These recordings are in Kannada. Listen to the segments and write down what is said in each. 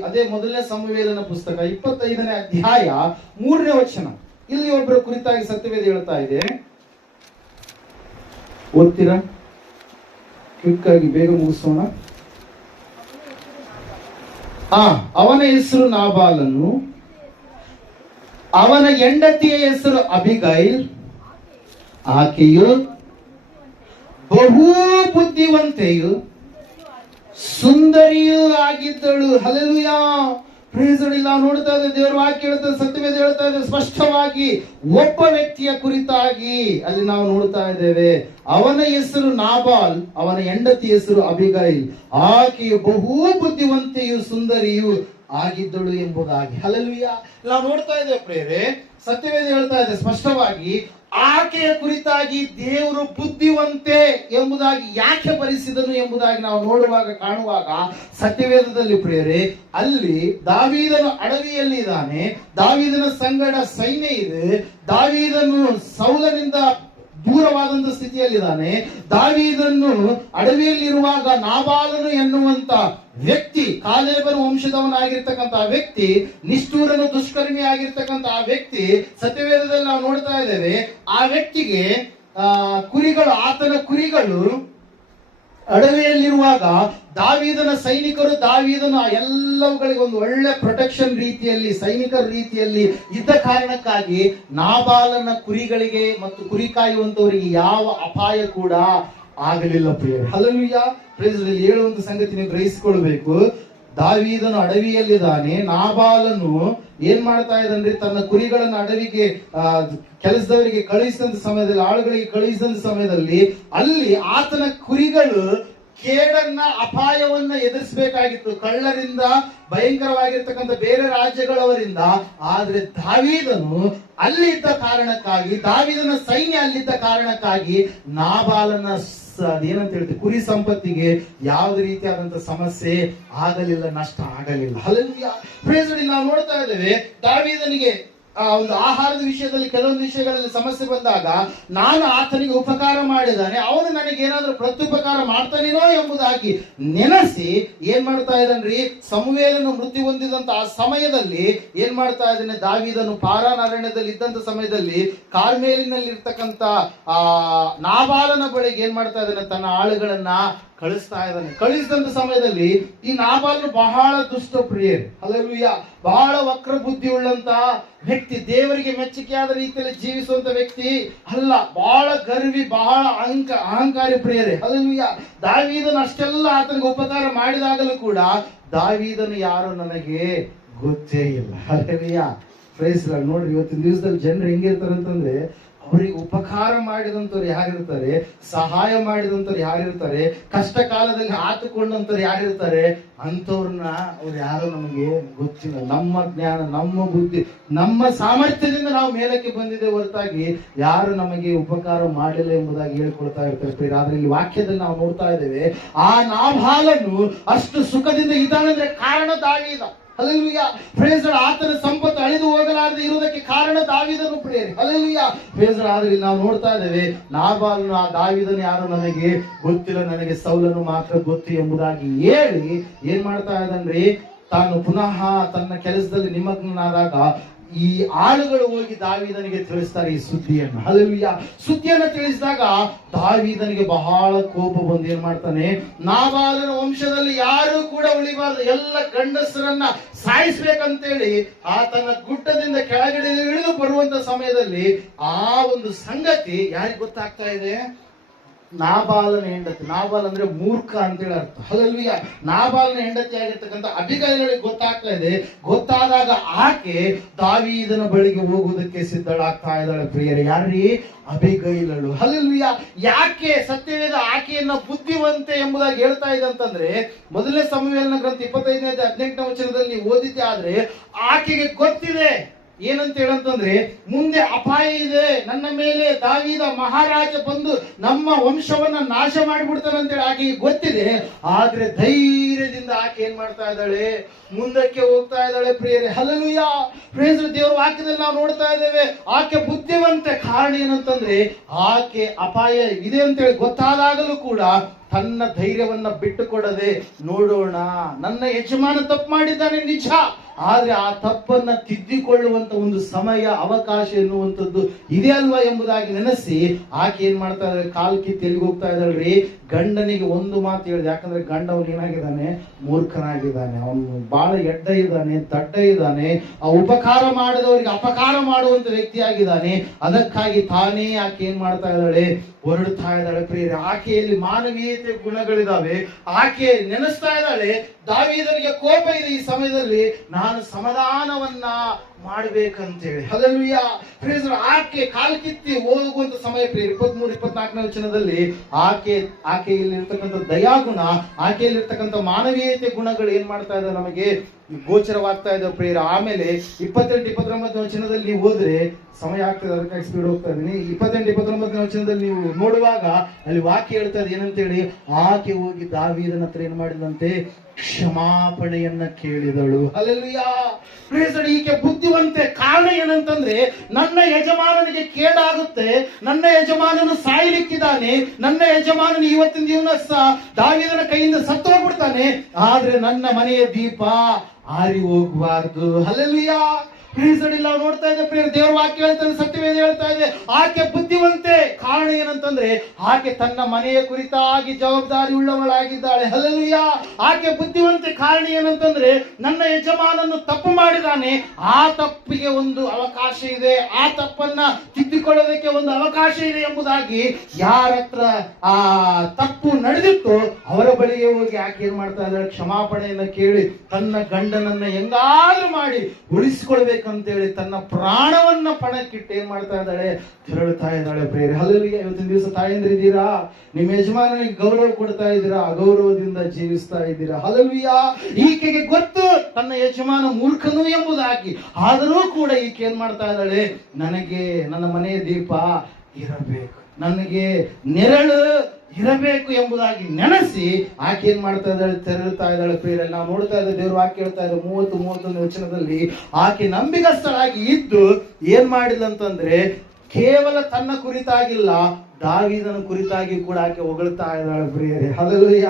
ಅದೇ ಮೊದಲನೇ ಸಮವೇದನ ಪುಸ್ತಕ ಇಪ್ಪತ್ತೈದನೇ ಅಧ್ಯಾಯ ಮೂರನೇ ವಚನ. ಇಲ್ಲಿ ಒಬ್ಬರ ಕುರಿತಾಗಿ ಸತ್ಯವೇದ ಹೇಳ್ತಾ ಇದೆ. ಓದ್ತೀರಾ? ಕ್ವಿಕ್ ಆಗಿ ಬೇಗ ಮುಗಿಸೋಣ. ಆ ಅವನ ಹೆಸರು ನಾಬಾಲನು. ಅವನ ಹೆಂಡತಿಯ ಹೆಸರು ಅಬಿಗೈಲ್. ಆಕೆಯು ಬಹು ಬುದ್ಧಿವಂತೆಯು ಸುಂದರಿಯೂ ಆಗಿದ್ದಳು ಹಲಲುಯ ಪ್ರೇಸಡಿ ನಾವು ನೋಡ್ತಾ ಇದ್ದೆ ದೇವರ ವಾಕ್ಯ ಹೇಳ್ತಾ ಸತ್ಯವೇದ ಹೇಳ್ತಾ ಇದೆ. ಸ್ಪಷ್ಟವಾಗಿ ಒಬ್ಬ ವ್ಯಕ್ತಿಯ ಕುರಿತಾಗಿ ಅಲ್ಲಿ ನಾವು ನೋಡ್ತಾ ಇದ್ದೇವೆ. ಅವನ ಹೆಸರು ನಾಬಾಲ್, ಅವನ ಹೆಂಡತಿ ಹೆಸರು ಅಬಿಗೈಲ್. ಆಕೆಯು ಬಹು ಬುದ್ಧಿವಂತೆಯು ಸುಂದರಿಯು ಆಗಿದ್ದಳು ಎಂಬುದಾಗಿ. ಹಲಲುಯ ನಾವು ನೋಡ್ತಾ ಇದ್ದೇವೆ ಪ್ರೇರೆ ಸತ್ಯವೇದ ಹೇಳ್ತಾ ಇದೆ ಸ್ಪಷ್ಟವಾಗಿ ಆಕೆಯ ಕುರಿತಾಗಿ ದೇವರು ಬುದ್ಧಿವಂತೆ ಎಂಬುದಾಗಿ ಯಾಕೆ ಬರಿಸಿದನು ಎಂಬುದಾಗಿ ನಾವು ನೋಡುವಾಗ ಕಾಣುವಾಗ ಸತ್ಯವೇದದಲ್ಲಿ ಪ್ರೇರೆ ಅಲ್ಲಿ ದಾವೀದನು ಅಡವಿಯಲ್ಲಿ ಇದ್ದಾನೆ, ದಾವೀದನ ಸಂಗಡ ಸೈನ್ಯ ಇದೆ, ದಾವೀದನು ಸೌಲನಿಂದ ದೂರವಾದಂತ ಸ್ಥಿತಿಯಲ್ಲಿದ್ದಾನೆ. ದಾವೀದನ್ನು ಅಡವಿಯಲ್ಲಿರುವಾಗ ನಾಬಾಲನು ಎನ್ನುವಂತ ವ್ಯಕ್ತಿ ಕಾಲೇಬರ ವಂಶದವನಾಗಿರ್ತಕ್ಕಂಥ ವ್ಯಕ್ತಿ, ನಿಷ್ಠೂರನು ದುಷ್ಕರ್ಮಿ ಆಗಿರ್ತಕ್ಕಂಥ ಆ ವ್ಯಕ್ತಿ, ಸತ್ಯವೇದದಲ್ಲಿ ನಾವು ನೋಡ್ತಾ ಇದ್ದೇವೆ, ಆ ವ್ಯಕ್ತಿಗೆ ಕುರಿಗಳು, ಆತನ ಕುರಿಗಳು ಅಡವಿಯಲ್ಲಿರುವಾಗ ದಾವಿದನ ಸೈನಿಕರು ದಾವಿದನ ಎಲ್ಲವುಗಳಿಗೆ ಒಂದು ಒಳ್ಳೆ ಪ್ರೊಟೆಕ್ಷನ್ ರೀತಿಯಲ್ಲಿ, ಸೈನಿಕರ ರೀತಿಯಲ್ಲಿ ಇದ್ದ ಕಾರಣಕ್ಕಾಗಿ ನಾಬಾಲನ ಕುರಿಗಳಿಗೆ ಮತ್ತು ಕುರಿ ಕಾಯುವಂತವರಿಗೆ ಯಾವ ಅಪಾಯ ಕೂಡ ಆಗಲಿಲ್ಲ ಪ್ರಿಯರ್. ಹಲಲುಯ್ಯ ಪ್ರೇಸದಲ್ಲಿ ಹೇಳುವಂತ ಸಂಗತಿ ನೀವು ಗ್ರಹಿಸಿಕೊಳ್ಬೇಕು ದಾವೀದನು ಅಡವಿಯಲ್ಲಿದ್ದಾನೆ, ನಾಬಾಲನು ಏನ್ ಮಾಡ್ತಾ ಇದ್ದಾನೆ ತನ್ನ ಕುರಿಗಳನ್ನ ಅಡವಿಗೆ ಕೆಲಸದವರಿಗೆ ಕಳುಹಿಸಿದಂತ ಸಮಯದಲ್ಲಿ, ಆಳುಗಳಿಗೆ ಕಳುಹಿಸಿದಂತ ಸಮಯದಲ್ಲಿ ಅಲ್ಲಿ ಆತನ ಕುರಿಗಳು ಕೇಡನ್ನ ಅಪಾಯವನ್ನ ಎದುರಿಸಬೇಕಾಗಿತ್ತು. ಕಳ್ಳರಿಂದ ಭಯಂಕರವಾಗಿರ್ತಕ್ಕಂಥ ಬೇರೆ ರಾಜ್ಯಗಳವರಿಂದ. ಆದ್ರೆ ದಾವಿದನು ಅಲ್ಲಿದ್ದ ಕಾರಣಕ್ಕಾಗಿ, ದಾವಿದನ ಸೈನ್ಯ ಅಲ್ಲಿದ್ದ ಕಾರಣಕ್ಕಾಗಿ ನಾಬಾಲನ ಅದೇನಂತ ಹೇಳ್ತೀವಿ ಕುರಿ ಸಂಪತ್ತಿಗೆ ಯಾವುದೇ ರೀತಿಯಾದಂತ ಸಮಸ್ಯೆ ಆಗಲಿಲ್ಲ, ನಷ್ಟ ಆಗಲಿಲ್ಲ. ಹಲಲ್ಯ ನಾವು ನೋಡ್ತಾ ಇದ್ದೇವೆ, ದಾವೀದನಿಗೆ ಆ ಒಂದು ಆಹಾರದ ವಿಷಯದಲ್ಲಿ ಕೆಲವೊಂದು ವಿಷಯಗಳಲ್ಲಿ ಸಮಸ್ಯೆ ಬಂದಾಗ ನಾನು ಆತನಿಗೆ ಉಪಕಾರ ಮಾಡಿದ್ದಾನೆ, ಅವನು ನನಗೆ ಏನಾದ್ರೂ ಪ್ರತ್ಯುಪಕಾರ ಮಾಡ್ತಾನೇನೋ ಎಂಬುದಾಗಿ ನೆನೆಸಿ ಏನ್ ಮಾಡ್ತಾ ಇದ್ದಾನ್ರಿ? ಸಮುವೇಲನು ಮೃತ್ಯು ಹೊಂದಿದಂತ ಆ ಸಮಯದಲ್ಲಿ ಏನ್ ಮಾಡ್ತಾ ಇದ್ದಾನೆ? ದಾವಿದನು ಪಾರಾನ್ ಅರಣ್ಯದಲ್ಲಿ ಇದ್ದಂತ ಸಮಯದಲ್ಲಿ ಕಾರ್ಮೇಲಿನಲ್ಲಿ ಇರ್ತಕ್ಕಂತ ಆ ನಾಬಾಲನ ಬಳಿಗೆ ಏನ್ ಮಾಡ್ತಾ ಇದ್ದಾನೆ? ತನ್ನ ಆಳುಗಳನ್ನ ಕಳಿಸ್ತಾ ಇದ್ದಾನೆ. ಕಳಿಸಿದಂತ ಸಮಯದಲ್ಲಿ ಈ ನಾಬಾಲನು ಬಹಳ ದುಷ್ಟ ಪ್ರಿಯರು. ಅಲ್ಲೂಯ್ಯ ಬಹಳ ವಕ್ರ ಬುದ್ಧಿ ಉಳ್ಳಂತ ವ್ಯಕ್ತಿ. ದೇವರಿಗೆ ಮೆಚ್ಚುಗೆಯಾದ ರೀತಿಯಲ್ಲಿ ಜೀವಿಸುವಂತ ವ್ಯಕ್ತಿ. ಅಲ್ಲ, ಬಹಳ ಗರ್ವಿ, ಬಹಳ ಅಹಂಕ, ಅಹಂಕಾರಿ ಪ್ರಿಯರೇ. ಅಲ್ಲೂಯ್ಯ ದಾವಿದನ ಅಷ್ಟೆಲ್ಲ ಆತನಿಗೆ ಉಪಕಾರ ಮಾಡಿದಾಗಲೂ ಕೂಡ ದಾವಿದನು ಯಾರು ನನಗೆ ಗೊತ್ತೇ ಇಲ್ಲ. ಅಲ್ಲೂಯ್ಯ ಪ್ರೈಸ್ ನೋಡ್ರಿ, ಇವತ್ತಿನ ದಿವಸದಲ್ಲಿ ಜನರು ಹೆಂಗಿರ್ತಾರೆ ಅಂತಂದ್ರೆ ಅವರಿಗೆ ಉಪಕಾರ ಮಾಡಿದಂಥವ್ರು ಯಾರಿರ್ತಾರೆ, ಸಹಾಯ ಮಾಡಿದಂಥವ್ರು ಯಾರಿರ್ತಾರೆ ಕಷ್ಟ ಕಾಲದಲ್ಲಿ ಆತುಕೊಂಡಂಥವ್ರು ಯಾರಿರ್ತಾರೆ, ಅಂಥವ್ರನ್ನ ಅವ್ರು ಯಾರು ನಮಗೆ ಗೊತ್ತಿಲ್ಲ ನಮ್ಮ ಜ್ಞಾನ, ನಮ್ಮ ಬುದ್ಧಿ, ನಮ್ಮ ಸಾಮರ್ಥ್ಯದಿಂದ ನಾವು ಮೇಲಕ್ಕೆ ಬಂದಿದೆ ಹೊರತಾಗಿ ಯಾರು ನಮಗೆ ಉಪಕಾರ ಮಾಡಿಲ್ಲ ಎಂಬುದಾಗಿ ಹೇಳ್ಕೊಳ್ತಾ ಇರ್ತಾರೆ. ಆದ್ರೆ ಇಲ್ಲಿ ವಾಕ್ಯದಲ್ಲಿ ನಾವು ನೋಡ್ತಾ ಇದ್ದೇವೆ, ಆ ನಾಭಾಲನು ಅಷ್ಟು ಸುಖದಿಂದ ಇದ್ದಾನಂದ್ರೆ ಕಾರಣ ದಾವೀದ ಹಲಲುಯ್ಯ ಪ್ರೇಸರ್ ಆತನ ಸಂಪತ್ತು ಅಳಿದು ಹೋಗಲಾರದೆ ಇರುವುದಕ್ಕೆ ಕಾರಣ ದಾವಿದನು ಪ್ರೇರಿ ಹಲಲುಯ್ಯ ಪ್ರೇಸರ್ ಆದ್ರೆ ನಾವು ನೋಡ್ತಾ ಇದ್ದೇವೆ ನಾಬಾಲನು ಆ ದಾವಿದನು ಯಾರು ನನಗೆ ಗೊತ್ತಿಲ್ಲ, ನನಗೆ ಸೌಲನು ಮಾತ್ರ ಗೊತ್ತು ಎಂಬುದಾಗಿ ಹೇಳಿ ಏನ್ ಮಾಡ್ತಾ ಇದ್ರಿ ತಾನು ಪುನಃ ತನ್ನ ಕೆಲಸದಲ್ಲಿ ನಿಮಗ್ನಾದಾಗ ಈ ಆಳುಗಳು ಹೋಗಿ ದಾವಿದನಿಗೆ ತಿಳಿಸ್ತಾರೆ ಈ ಸುದ್ದಿಯನ್ನು. ಹಲವಿಯ ಸುದ್ದಿಯನ್ನು ತಿಳಿಸಿದಾಗ ದಾವಿದನಿಗೆ ಬಹಳ ಕೋಪ ಬಂದು ಏನ್ ಮಾಡ್ತಾನೆ? ನಾಬಾಲನ ವಂಶದಲ್ಲಿ ಯಾರು ಕೂಡ ಉಳಿಬಾರದು. ಎಲ್ಲ ಗಂಡಸರನ್ನ ಸಾಯಿಸ್ಬೇಕಂತೇಳಿ ಆತನ ಗುಡ್ಡದಿಂದ ಕೆಳಗಡೆ ಇಳಿದು ಬರುವಂತ ಸಮಯದಲ್ಲಿ ಆ ಒಂದು ಸಂಗತಿ ಯಾರಿಗೆ ಗೊತ್ತಾಗ್ತಾ ಇದೆ? ನಾಬಾಲನ ಹೆಂಡತಿ. ನಾಬಾಲ್ ಅಂದ್ರೆ ಮೂರ್ಖ ಅಂತೇಳಿ ಅರ್ಥ. ಹಲಲ್ವಿ ನಾಬಾಲನ ಹೆಂಡತಿ ಆಗಿರ್ತಕ್ಕಂಥ ಅಭಿಗೈಗಳಿಗೆ ಗೊತ್ತಾಗ್ತಾ ಇದೆ. ಗೊತ್ತಾದಾಗ ಆಕೆ ದಾವೀದನ ಬಳಿಗೆ ಹೋಗುವುದಕ್ಕೆ ಸಿದ್ಧಳಾಗ್ತಾ ಇದ್ದಾಳೆ. ಪ್ರಿಯರೇ, ಯಾರ್ರೀ? ಅಭಿಗೈಲಳು. ಹಲಲ್ವಿಯ ಯಾಕೆ ಸತ್ಯವೇದ ಆಕೆಯನ್ನ ಬುದ್ಧಿವಂತೆ ಎಂಬುದಾಗಿ ಹೇಳ್ತಾ ಇದೆ ಅಂತಂದ್ರೆ, ಮೊದಲನೇ ಸಮಯ ಗ್ರಂಥ ಇಪ್ಪತ್ತೈದನೇ ಹದಿನೆಂಟನೇ ವಚನದಲ್ಲಿ ಓದಿದ್ದೆ ಆದ್ರೆ ಆಕೆಗೆ ಗೊತ್ತಿದೆ. ಏನಂತ ಹೇಳಂತಂದ್ರೆ ಮುಂದೆ ಅಪಾಯ ಇದೆ, ನನ್ನ ಮೇಲೆ ದಾವಿದ ಮಹಾರಾಜ ಬಂದು ನಮ್ಮ ವಂಶವನ್ನ ನಾಶ ಮಾಡಿಬಿಡ್ತಾನೆ ಅಂತೇಳಿ ಆಕೆಗೆ ಗೊತ್ತಿದೆ. ಆದ್ರೆ ಧೈರ್ಯದಿಂದ ಆಕೆ ಏನ್ ಮಾಡ್ತಾ ಇದ್ದಾಳೆ? ಮುಂದಕ್ಕೆ ಹೋಗ್ತಾ ಇದ್ದಾಳೆ ಪ್ರಿಯರೇ. ಹಲಲುಯ ಪ್ರೇಸ್ ದೇವರ. ವಾಕ್ಯದಲ್ಲಿ ನಾವು ನೋಡ್ತಾ ಇದ್ದೇವೆ, ಆಕೆ ಬುದ್ಧಿವಂತೆ ಕಾರಣ ಏನಂತಂದ್ರೆ, ಆಕೆ ಅಪಾಯ ಇದೆ ಅಂತೇಳಿ ಗೊತ್ತಾದಾಗಲೂ ಕೂಡ ತನ್ನ ಧೈರ್ಯವನ್ನ ಬಿಟ್ಟುಕೊಡದೆ ನೋಡೋಣ, ನನ್ನ ಯಜಮಾನ ತಪ್ಪು ಮಾಡಿದ್ದಾನೆ ನಿಜ. ಆದ್ರೆ ಆ ತಪ್ಪನ್ನ ತಿದ್ದಿಕೊಳ್ಳುವಂತ ಒಂದು ಸಮಯ, ಅವಕಾಶ ಎನ್ನುವಂಥದ್ದು ಇದೆ ಅಲ್ವಾ ಎಂಬುದಾಗಿ ನೆನೆಸಿ ಆಕೆ ಏನ್ ಮಾಡ್ತಾ ಇದ್ದಾರೆ ಕಾಲ್ ಕಿತ್ತು ಎಲ್ಲಿಗೆ ಹೋಗ್ತಾ ಇದ್ದಾಳ್ರಿ ಗಂಡನಿಗೆ ಒಂದು ಮಾತು ಹೇಳಿದೆ. ಯಾಕಂದ್ರೆ ಗಂಡ ಅವನು ಏನಾಗಿದ್ದಾನೆ? ಮೂರ್ಖನಾಗಿದ್ದಾನೆ. ಅವನು ಬಹಳ ಎಡ್ಡ ಇದ್ದಾನೆ, ದಡ್ಡ ಇದ್ದಾನೆ. ಆ ಉಪಕಾರ ಮಾಡಿದವರಿಗೆ ಅಪಕಾರ ಮಾಡುವಂತ ವ್ಯಕ್ತಿಯಾಗಿದ್ದಾನೆ. ಅದಕ್ಕಾಗಿ ತಾನೇ ಆಕೆ ಏನ್ ಮಾಡ್ತಾ ಇದ್ದಾಳೆ? ಹೊರಡ್ತಾ ಇದ್ದಾಳೆ ಪ್ರಿಯರೇ. ಆಕೆಯಲ್ಲಿ ಮಾನವೀಯತೆ ಗುಣಗಳಿದಾವೆ. ಆಕೆ ನೆನೆಸ್ತಾ ಇದ್ದಾಳೆ. ದಾವಿದನಿಗೆ ಕೋಪ ಇದೆ ಈ ಸಮಯದಲ್ಲಿ. ನಾನು ಸಮಾಧಾನವನ್ನ ಮಾಡ್ಬೇಕಂತೇಳಿ. ಅದಲ್ವಿಯ ಪ್ರಿಯರು ಆಕೆ ಕಾಲ್ ಕಿತ್ತಿ ಹೋಗುವಂತ ಸಮಯ ಇಪ್ಪತ್ಮೂರು ಇಪ್ಪತ್ನಾಲ್ಕನೇ ವಚನದಲ್ಲಿ ಆಕೆ, ಆಕೆಯಲ್ಲಿರ್ತಕ್ಕಂಥ ದಯಾಗುಣ, ಆಕೆಯಲ್ಲಿರ್ತಕ್ಕಂಥ ಮಾನವೀಯತೆ ಗುಣಗಳು ಏನ್ ಮಾಡ್ತಾ ಇದೆ ನಮಗೆ? ಗೋಚರವಾಗ್ತಾ ಇದೆ ಪ್ರೇರ ಆಮೇಲೆ ಇಪ್ಪತ್ತೆಂಟು, ಇಪ್ಪತ್ತೊಂಬತ್ತನೇ ವಚನದಲ್ಲಿ ನೀವು ಹೋದ್ರೆ ಸಮಯ ಆಗ್ತದೆ ಅದಕ್ಕಾಗಿ ಸ್ಪೀಡ್ ಹೋಗ್ತಾ ಇದ್ದೀನಿ. ಇಪ್ಪತ್ತೆಂಟು, ಇಪ್ಪತ್ತೊಂಬತ್ತನೇ ವಚನದಲ್ಲಿ ನೀವು ನೋಡುವಾಗ ಅಲ್ಲಿ ವಾಕ್ಯ ಹೇಳ್ತಾ ಇದೆ ಏನಂತೇಳಿ? ಆಕೆ ಹೋಗಿ ದಾವೀರನ ಹತ್ರ ಏನ್ ಮಾಡಿದಂತೆ? ಕ್ಷಮಾಪಣೆಯನ್ನ ಕೇಳಿದಳು. ಅಲ್ಲೆಲ್ಲೂ ಈಕೆ ಬುದ್ಧಿವಂತೆ. ಕಾರಣ ಏನಂತಂದ್ರೆ, ನನ್ನ ಯಜಮಾನನಿಗೆ ಕೇಡಾಗುತ್ತೆ. ನನ್ನ ಯಜಮಾನನು ಸಾಯ್ಲಿಕ್ಕಿದ್ದಾನೆ. ನನ್ನ ಯಜಮಾನನು ಇವತ್ತಿನ ಜೀವನ ದಾವಿದನ ಕೈಯಿಂದ ಸತ್ತು ಹೋಗ್ಬಿಡ್ತಾನೆ ಆದ್ರೆ ನನ್ನ ಮನೆಯ ದೀಪ ಆರಿ ಹೋಗ್ಬಾರ್ದು ಅಲ್ಲೆಲ್ಲುಯ್ಯ ನಾವು ನೋಡ್ತಾ ಇದ್ದೆ ಪ್ರಿಯರ್, ದೇವರ ವಾಕ್ಯ ಹೇಳ್ತಾ ಇದೆ ಹೇಳ್ತಾ ಇದೆ. ಆಕೆ ಬುದ್ಧಿವಂತೆ. ಕಾರಣ ಏನಂತಂದ್ರೆ, ಆಕೆ ತನ್ನ ಮನೆಯ ಕುರಿತಾಗಿ ಜವಾಬ್ದಾರಿ ಉಳ್ಳವಳಾಗಿದ್ದಾಳೆ ಹಲಲುಯ್ಯ ಆಕೆ ಬುದ್ಧಿವಂತೆ. ಕಾರಣ ಏನಂತಂದ್ರೆ, ನನ್ನ ಯಜಮಾನನ್ನು ತಪ್ಪು ಮಾಡಿದಾನೆ. ಆ ತಪ್ಪಿಗೆ ಒಂದು ಅವಕಾಶ ಇದೆ. ಆ ತಪ್ಪನ್ನ ತಿದ್ದಿಕೊಳ್ಳೋದಕ್ಕೆ ಒಂದು ಅವಕಾಶ ಇದೆ ಎಂಬುದಾಗಿ ಯಾರ ಹತ್ರ ಆ ತಪ್ಪು ನಡೆದಿತ್ತು, ಅವರ ಬಳಿಗೆ ಹೋಗಿ ಆಕೆ ಏನ್ ಮಾಡ್ತಾ ಇದ್ದಾಳೆ? ಕ್ಷಮಾಪಣೆಯನ್ನು ಕೇಳಿ, ತನ್ನ ಗಂಡನನ್ನ ಹೆಂಗಾದ್ರೂ ಮಾಡಿ ಉಳಿಸ್ಕೊಳ್ಬೇಕಂತೇಳಿ ತನ್ನ ಪ್ರಾಣವನ್ನ ಪಣಕ್ಕಿಟ್ಟು ಏನ್ ಮಾಡ್ತಾ ಇದ್ದಾಳೆ? ತೆರಳುತ್ತಾ ಇದ್ದಾಳೆ ಪ್ರೇರೆ ಹಲವರಿಗೆ ಇವತ್ತಿನ ದಿವಸ ತಾಯಂದ್ರಿದ್ದೀರಾ ನಿಮ್ಮ ಯಜಮಾನನಿಗೆ ಗೌರವ ಕೊಡ್ತಾ ಇದ್ದೀರಾ? ಅಗೌರವದಿಂದ ಜೀವಿಸ್ತಾ ಇದ್ದೀರಾ? ಹಲವಿಯ ಈಕೆಗೆ ಗೊತ್ತು ತನ್ನ ಯಜಮಾನ ಮೂರ್ಖನು ಎಂಬುದಾಗಿ. ಆದರೂ ಕೂಡ ಈಕೆ ಏನ್ ಮಾಡ್ತಾ ಇದ್ದಾಳೆ? ನನಗೆ ನನ್ನ ಮನೆಯ ದೀಪ ಇರಬೇಕು. ನನಗೆ ನೆರಳು ಇರಬೇಕು ಎಂಬುದಾಗಿ ನೆನೆಸಿ ಆಕೆ ಏನ್ ಮಾಡ್ತಾ ಇದ್ದಾಳೆ? ತೆರಳುತ್ತಾ ಇದ್ದಾಳೆ ಪ್ರೇರಲ್ಲಿ ನಾವು ನೋಡ್ತಾ ಇದ್ದ ದೇವರು ವಾಕ್ಯ ಹೇಳ್ತಾ ಇದ್ದಾರೆ ಮೂವತ್ತು, ಮೂವತ್ತೊಂದು ವಚನದಲ್ಲಿ ಆಕೆ ನಂಬಿಗಸ್ತಳಾಗಿ ಇದ್ದು ಏನ್ ಮಾಡಿಲ್ಲ ಅಂತಂದ್ರೆ ಕೇವಲ ತನ್ನ ಕುರಿತಾಗಿಲ್ಲ, ದಾವಿದನ ಕುರಿತಾಗಿ ಕೂಡ ಆಕೆ ಹೊಗಳ್ತಾ ಇದ್ದಾಳೆ ಪ್ರಿಯರೇ. ಹಲಲುಯ್ಯ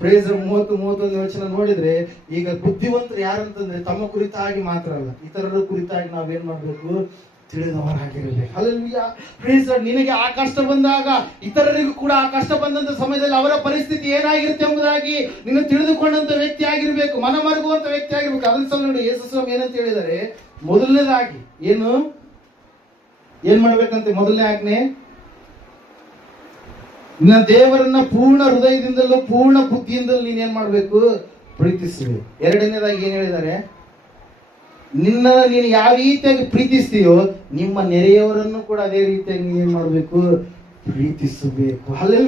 ಪ್ರೇಸರ್ ಮೂವತ್ತು, ಮೂವತ್ತೊಂದು ವಚನ ನೋಡಿದ್ರೆ ಈಗ ಬುದ್ಧಿವಂತರು ಯಾರಂತಂದ್ರೆ ತಮ್ಮ ಕುರಿತಾಗಿ ಮಾತ್ರ ಅಲ್ಲ, ಇತರರ ಕುರಿತಾಗಿ ನಾವೇನ್ ಮಾಡ್ಬೇಕು? ತಿಳಿದವರಾಗಿರಬೇಕು. ಪ್ರೇಸರ್ ನಿನಗೆ ಆ ಕಷ್ಟ ಬಂದಾಗ ಇತರರಿಗೂ ಕೂಡ ಆ ಕಷ್ಟ ಬಂದಂತ ಸಮಯದಲ್ಲಿ ಅವರ ಪರಿಸ್ಥಿತಿ ಏನಾಗಿರುತ್ತೆ ಎಂಬುದಾಗಿ ನೀನು ತಿಳಿದುಕೊಂಡಂತ ವ್ಯಕ್ತಿ ಆಗಿರ್ಬೇಕು ಮನ ಮರುಗುವಂತ ವ್ಯಕ್ತಿ ಆಗಿರ್ಬೇಕು. ಅದನ್ನ ಸಲ ನೋಡಿ ಯೇಸು ಸ್ವಾಮಿ ಏನಂತ ಹೇಳಿದರೆ ಮೊದಲನೇದಾಗಿ ಏನು? ಏನ್ ಮಾಡ್ಬೇಕಂತೆ ಮೊದಲನೇ ಆಜ್ಞೆ? ನಿನ್ನ ದೇವರನ್ನ ಪೂರ್ಣ ಹೃದಯದಿಂದಲೂ ಪೂರ್ಣ ಬುದ್ಧಿಯಿಂದಲೂ ನೀನ್ ಏನ್ ಮಾಡ್ಬೇಕು? ಪ್ರೀತಿಸಬೇಕು. ಎರಡನೇದಾಗಿ ಏನ್ ಹೇಳಿದ್ದಾರೆ? ನಿನ್ನ ನೀನು ಯಾವ ರೀತಿಯಾಗಿ ಪ್ರೀತಿಸ್ತೀಯೋ ನಿಮ್ಮ ನೆರೆಯವರನ್ನು ಕೂಡ ಅದೇ ರೀತಿಯಾಗಿ ಏನ್ ಮಾಡ್ಬೇಕು? ಪ್ರೀತಿಸಬೇಕು. ಅಲ್ಲಿ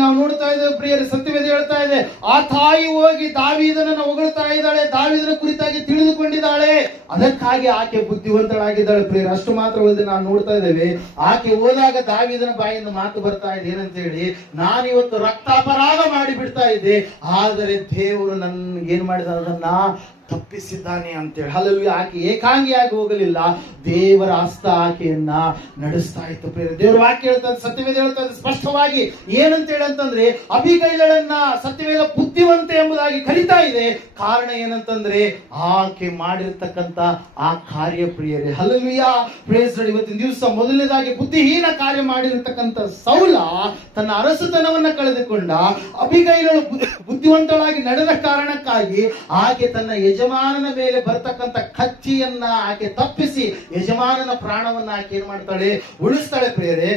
ನಾವು ನೋಡ್ತಾ ಇದ್ದೇವೆ ಪ್ರಿಯರ, ಸತ್ಯವೇದ ಹೇಳ್ತಾ ಇದೆ, ಆ ತಾಯಿ ಹೋಗಿ ದಾವಿದನನ್ನ ಹೊಗಳ್ತಾ ಇದ್ದಾಳೆ, ದಾವಿದನ ಕುರಿತಾಗಿ ತಿಳಿದುಕೊಂಡಿದ್ದಾಳೆ. ಅದಕ್ಕಾಗಿ ಆಕೆ ಬುದ್ಧಿವಂತಳಾಗಿದ್ದಾಳೆ ಪ್ರಿಯರು. ಅಷ್ಟು ಮಾತ್ರವಲ್ಲದೆ ನಾವು ನೋಡ್ತಾ ಇದ್ದೇವೆ, ಆಕೆ ಹೋದಾಗ ದಾವಿದನ ಬಾಯಿಂದ ಮಾತು ಬರ್ತಾ ಇದೆ ಏನಂತ ಹೇಳಿ ನಾನಿವತ್ತು ರಕ್ತಾಪರಾಧ ಮಾಡಿ ಬಿಡ್ತಾ ಇದ್ದೆ, ಆದರೆ ದೇವರು ನನ್ ಏನ್ ಮಾಡಿದ, ಅದನ್ನ ತಪ್ಪಿಸಿದ್ದಾನೆ ಅಂತೇಳಿ. ಹಲವು ಆಕೆ ಏಕಾಂಗಿಯಾಗಿ ಹೋಗಲಿಲ್ಲ. ದೇವರ ಹಸ್ತ ಆಕೆಯನ್ನ ನಡೆಸ್ತಾ ಇತ್ತು. ಪ್ರೇರ ದೇವರ ವಾಕ್ಯ ಹೇಳ್ತಾರೆ ಇದೆ, ಸತ್ಯವೇದ ಹೇಳ್ತಾರೆ ಸ್ಪಷ್ಟವಾಗಿ ಏನಂತೇಳಿ ಅಂತಂದ್ರೆ ಅಭಿಗೈಲನ್ನ ಸತ್ಯವೇದ ಬುದ್ಧಿವಂತೆ ಎಂಬುದಾಗಿ ಕಲಿತಾ ಇದೆ. ಕಾರಣ ಏನಂತಂದ್ರೆ ಆಕೆ ಮಾಡಿರ್ತಕ್ಕಂತ ಆ ಕಾರ್ಯ ಪ್ರಿಯರೇ. ಹಲವಿಯ ಪ್ರೇಸ್ ಇವತ್ತಿನ ದಿವಸ ಮೊದಲನೇದಾಗಿ ಬುದ್ಧಿಹೀನ ಕಾರ್ಯ ಮಾಡಿರ್ತಕ್ಕಂಥ ಸೌಲ ತನ್ನ ಅರಸುತನವನ್ನ ಕಳೆದುಕೊಂಡ ಅಭಿಗೈಲಳು ಬುದ್ಧಿವಂತಳಾಗಿ ನಡೆದ ಕಾರಣಕ್ಕಾಗಿ ಆಕೆ ತನ್ನ ಯಜಮಾನನ ಮೇಲೆ ಬರ್ತಕ್ಕಂಥ ಕಚ್ಚಿಯನ್ನ ಆಕೆ ತಪ್ಪಿಸಿ ಯಜಮಾನನ ಪ್ರಾಣವನ್ನ ಆಕೆ ಏನ್ ಮಾಡ್ತಾಳೆ? ಉಳಿಸ್ತಾಳೆ ಪ್ರಿಯರೇ.